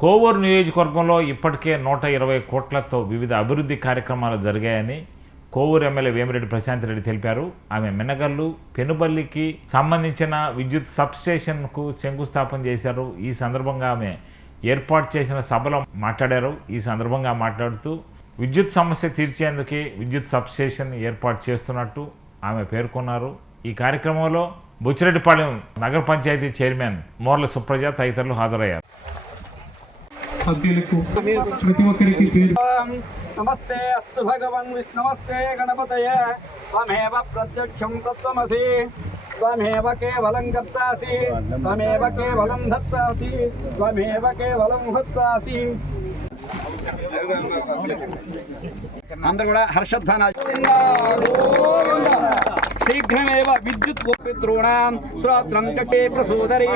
కోవూరు నియోజకవర్గంలో ఇప్పటికే నూట ఇరవై కోట్లతో వివిధ అభివృద్ధి కార్యక్రమాలు జరిగాయని కోవూరు ఎమ్మెల్యే వేమిరెడ్డి ప్రశాంత్ రెడ్డి తెలిపారు. ఆమె మినగల్లు పెనుబల్లికి సంబంధించిన విద్యుత్ సబ్స్టేషన్కు శంకుస్థాపన చేశారు. ఈ సందర్భంగా ఆమె ఏర్పాటు చేసిన సభలో మాట్లాడారు. ఈ సందర్భంగా మాట్లాడుతూ విద్యుత్ సమస్య తీర్చేందుకే విద్యుత్ సబ్స్టేషన్ ఏర్పాటు చేస్తున్నట్టు ఆమె పేర్కొన్నారు. ఈ కార్యక్రమంలో బుచ్చిరెడ్డిపాళెం నగర పంచాయతీ చైర్మన్ మోర్ల సుప్రజ తదితరులు హాజరయ్యారు. సభ్యులకు ప్రతి ఒక్కరికి పేరు. నమస్తే అస్తు భగవన్ విష్ణమస్తే గణపతయ. త్వమేవ ప్రత్యక్షం తత్వమసి త్వమేవ కేవలం కర్తాసి త్వమేవ కేవలం ధత్తాసి త్వమేవ కేవలం హత్తాసి. అందరూ కూడా హర్షధ్వానాలు. शीघ्रमेव विद्युत् गोपितॄणां श्रोत्रं कटे प्रसोदरे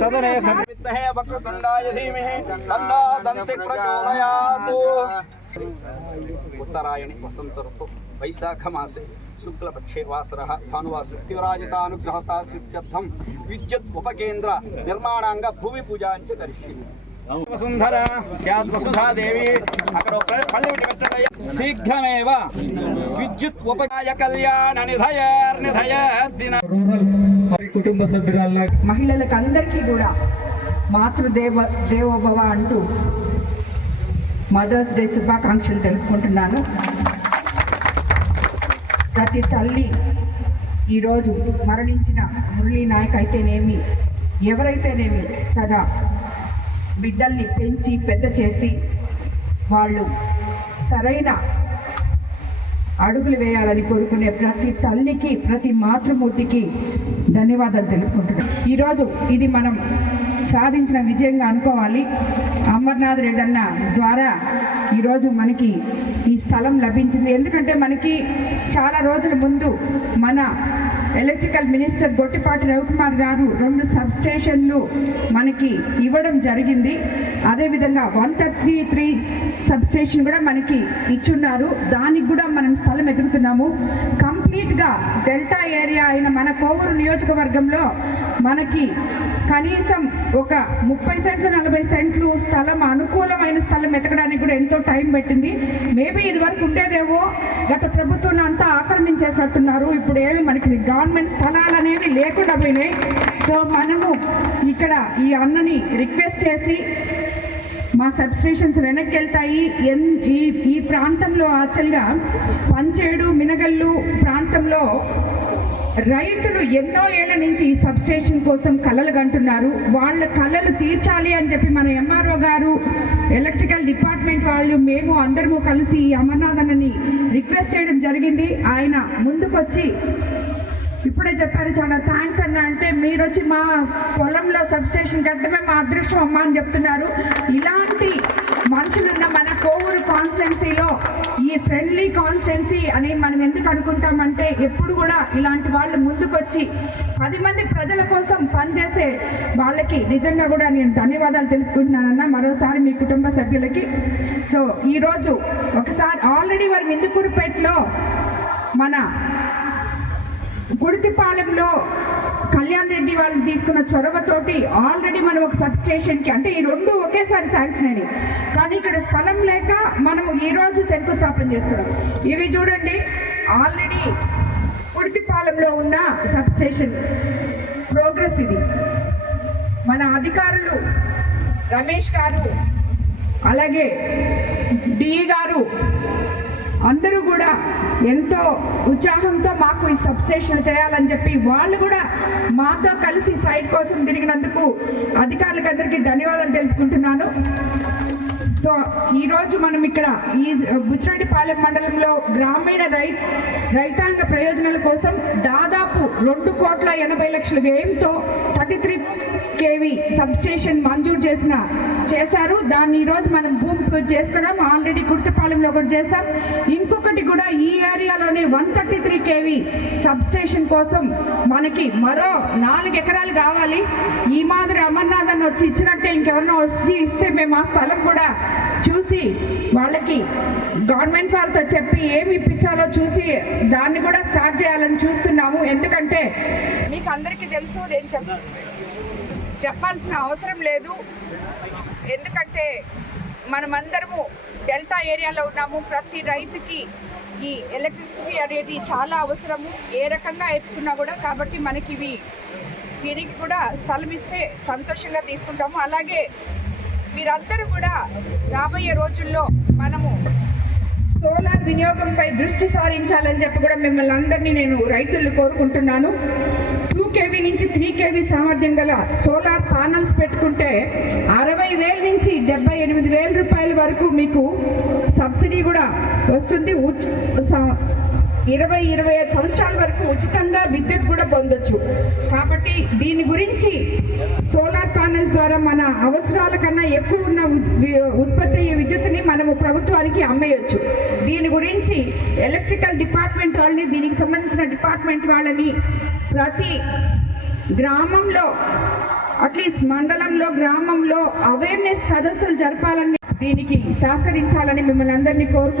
सदने सदवित्तः वक्रतुण्डाय धीमहि प्रचोदयात्। उत्तरायणे वसन्त ऋतु वैशाखमासे शुक्लपक्षे वासरः भानुवासु शिवराजतानुग्रहता सिद्ध्यर्थं विद्युत् उपकेन्द्र निर्माणाङ्ग भूमिपूजाञ्च करिष्ये। వసుంధర స్యాద్ వసుధాదేవి అక్కడ. శీఘ్రమేవ విద్యుత్ ఉపకాయ కళ్యాణ నిధయర్ నిధయర్ దిన. రూరల్ వారి కుటుంబ సభ్యురాల మహిళలకు అందరికీ కూడా మాతృదేవ దేవోభవ అంటూ మదర్స్ డే శుభాకాంక్షలు తెలుపుకుంటున్నాను. ప్రతి తల్లి ఈరోజు మరణించిన మురళీ నాయక్ అయితేనేమి ఎవరైతేనేమి తన బిడ్డల్ని పెంచి పెద్ద చేసి వాళ్ళు సరైన అడుగులు వేయాలని కోరుకునే ప్రతి తల్లికి ప్రతి మాతృమూర్తికి ధన్యవాదాలు తెలుపుకుంటున్నాను ఈరోజు ఇది మనం సాధించిన విజయంగా అనుకోవాలి. అమర్నాథ్ రెడ్డి అన్న ద్వారా ఈరోజు మనకి ఈ స్థలం లభించింది. ఎందుకంటే మనకి చాలా రోజుల ముందు మన ఎలక్ట్రికల్ మినిస్టర్ గొట్టిపాటి రవికుమార్ గారు రెండు సబ్ స్టేషన్లు మనకి ఇవ్వడం జరిగింది. అదేవిధంగా one thirty three sub station కూడా మనకి ఇచ్చున్నారు. దానికి కూడా మనం స్థలం ఎదుగుతున్నాము కంప్లీట్గా డెల్టా ఏరియా అయిన మన కోవూరు నియోజకవర్గంలో మనకి కనీసం ఒక ముప్పై సెంట్లు నలభై సెంట్లు స్థలం అనుకూలమైన స్థలం ఎతకడానికి కూడా ఎంతో టైం పెట్టింది. మేబీ ఇది వరకు ఉండేదేమో. గత ప్రభుత్వం అంతా ఆక్రమించేసినట్టున్నారు. ఇప్పుడు ఏమి మనకి గవర్నమెంట్ స్థలాలు అనేవి లేకుండా పోయినాయి. సో మనము ఇక్కడ ఈ అన్నని రిక్వెస్ట్ చేసి మా సబ్స్టేషన్స్ వెనక్కి వెళ్తాయి ఎన్ ఈ ఈ ప్రాంతంలో యాక్చువల్గా పంచేడు మినగల్లు ప్రాంతంలో రైతులు ఎన్నో ఏళ్ళ నుంచి ఈ సబ్స్టేషన్ కోసం కలలు కంటున్నారు. వాళ్ళ కలలు తీర్చాలి అని చెప్పి మన ఎంఆర్ఓ గారు ఎలక్ట్రికల్ డిపార్ట్మెంట్ వాళ్ళు మేము అందరము కలిసి ఈ అమర్నాథ్ అన్నని రిక్వెస్ట్ చేయడం జరిగింది. ఆయన ముందుకొచ్చి ఇప్పుడే చెప్పారు చాలా థ్యాంక్స్ అన్న. అంటే మీరు వచ్చి మా పొలంలో సబ్ స్టేషన్ కట్టడమే మా అదృష్టం అమ్మ అని చెప్తున్నారు. ఇలాంటి మనుషులున్న మన కోవూరు కాన్స్టెన్సీలో ఈ ఫ్రెండ్లీ కాన్స్టెన్సీ అని మనం ఎందుకు అనుకుంటామంటే ఎప్పుడు కూడా ఇలాంటి వాళ్ళు ముందుకొచ్చి పది మంది ప్రజల కోసం పనిచేసే వాళ్ళకి నిజంగా కూడా నేను ధన్యవాదాలు తెలుపుకుంటున్నానన్న మరోసారి మీ కుటుంబ సభ్యులకి. సో ఈరోజు ఒకసారి ఆల్రెడీ వారి మిందుకూరుపేటలో మన గుడితిపాలెంలో కళ్యాణ్ రెడ్డి వాళ్ళు తీసుకున్న చొరవతోటి ఆల్రెడీ మనం ఒక సబ్ స్టేషన్కి అంటే ఈ రెండు ఒకేసారి శాంక్షన్ అయినాయి. కానీ ఇక్కడ స్థలం లేక మనం ఈరోజు శంకుస్థాపన చేస్తున్నాం ఇవి చూడండి ఆల్రెడీ గుడితిపాలెంలో ఉన్న సబ్ స్టేషన్ ప్రోగ్రెస్ ఇది. మన అధికారులు రమేష్ గారు అలాగే డిఈ గారు అందరూ కూడా ఎంతో ఉత్సాహంతో మాకు ఈ సబ్స్టేషన్ చేయాలని చెప్పి వాళ్ళు కూడా మాతో కలిసి సైట్ కోసం తిరిగినందుకు అధికారులకు అందరికీ ధన్యవాదాలు తెలుపుకుంటున్నాను. సో ఈరోజు మనం ఇక్కడ ఈ బుచ్చిరెడ్డిపాలెం మండలంలో గ్రామీణ రై రైతాంగ ప్రయోజనాల కోసం దాదాపు రెండు కోట్ల ఎనభై లక్షల వ్యయంతో థర్టీ త్రీ కేవీ సబ్స్టేషన్ మంజూరు చేసిన చేశారు. దాన్ని ఈరోజు మనం భూమి పూజ చేసుకున్నాం. ఆల్రెడీ గుర్తుపాలెంలో ఒకటి చేసాం ఇంకొకటి కూడా ఈ ఏరియాలోనే one thirty three KV substation కోసం మనకి మరో నాలుగు ఎకరాలు కావాలి. ఈ మాదిరి అమర్నాథ్ అని వచ్చి ఇచ్చినట్టే ఇంకెవరినో వచ్చి ఇస్తే మేము ఆ స్థలం కూడా చూసి వాళ్ళకి గవర్నమెంట్ వాళ్ళతో చెప్పి ఏమి ఇప్పించాలో చూసి దాన్ని కూడా స్టార్ట్ చేయాలని చూస్తున్నాము. ఎందుకంటే మీకు అందరికీ తెలుసు నేను చెప్ చెప్పాల్సిన అవసరం లేదు. ఎందుకంటే మనమందరము డెల్టా ఏరియాలో ఉన్నాము. ప్రతి రైతుకి ఈ ఎలక్ట్రిసిటీ అనేది చాలా అవసరము. ఏ రకంగా ఎత్తుకున్నా కూడా కాబట్టి మనకి ఇవి దీనికి కూడా స్థలం ఇస్తే సంతోషంగా తీసుకుంటాము. అలాగే మీరందరూ కూడా రాబోయే రోజుల్లో మనము సోలార్ వినియోగంపై దృష్టి సారించాలని చెప్పి కూడా మిమ్మల్ని అందరినీ నేను రైతులు కోరుకుంటున్నాను. టూ కేవీ నుంచి త్రీ కేవీ సామర్థ్యం గల సోలార్ ప్యానల్స్ పెట్టుకుంటే అరవై వేల నుంచి డెబ్బై ఎనిమిది వేల రూపాయల వరకు మీకు సబ్సిడీ కూడా వస్తుంది. ఇరవై ఇరవై ఐదు సంవత్సరాల వరకు ఉచితంగా విద్యుత్ కూడా పొందొచ్చు. కాబట్టి దీని గురించి సోలార్ ప్యానల్స్ ద్వారా మన అవసరాల కన్నా ఎక్కువ ఉన్న ఉత్- ఉత్పత్తి అయ్యే విద్యుత్తుని మనము ప్రభుత్వానికి అమ్మేయచ్చు. దీని గురించి ఎలక్ట్రికల్ డిపార్ట్మెంట్ వాళ్ళని దీనికి సంబంధించిన డిపార్ట్మెంట్ వాళ్ళని ప్రతి గ్రామంలో అట్లీస్ట్ మండలంలో గ్రామంలో అవేర్నెస్ సదస్సులు జరపాలని దీనికి సహకరించాలని మిమ్మల్ని అందరినీ కోరుకుంటున్నాను.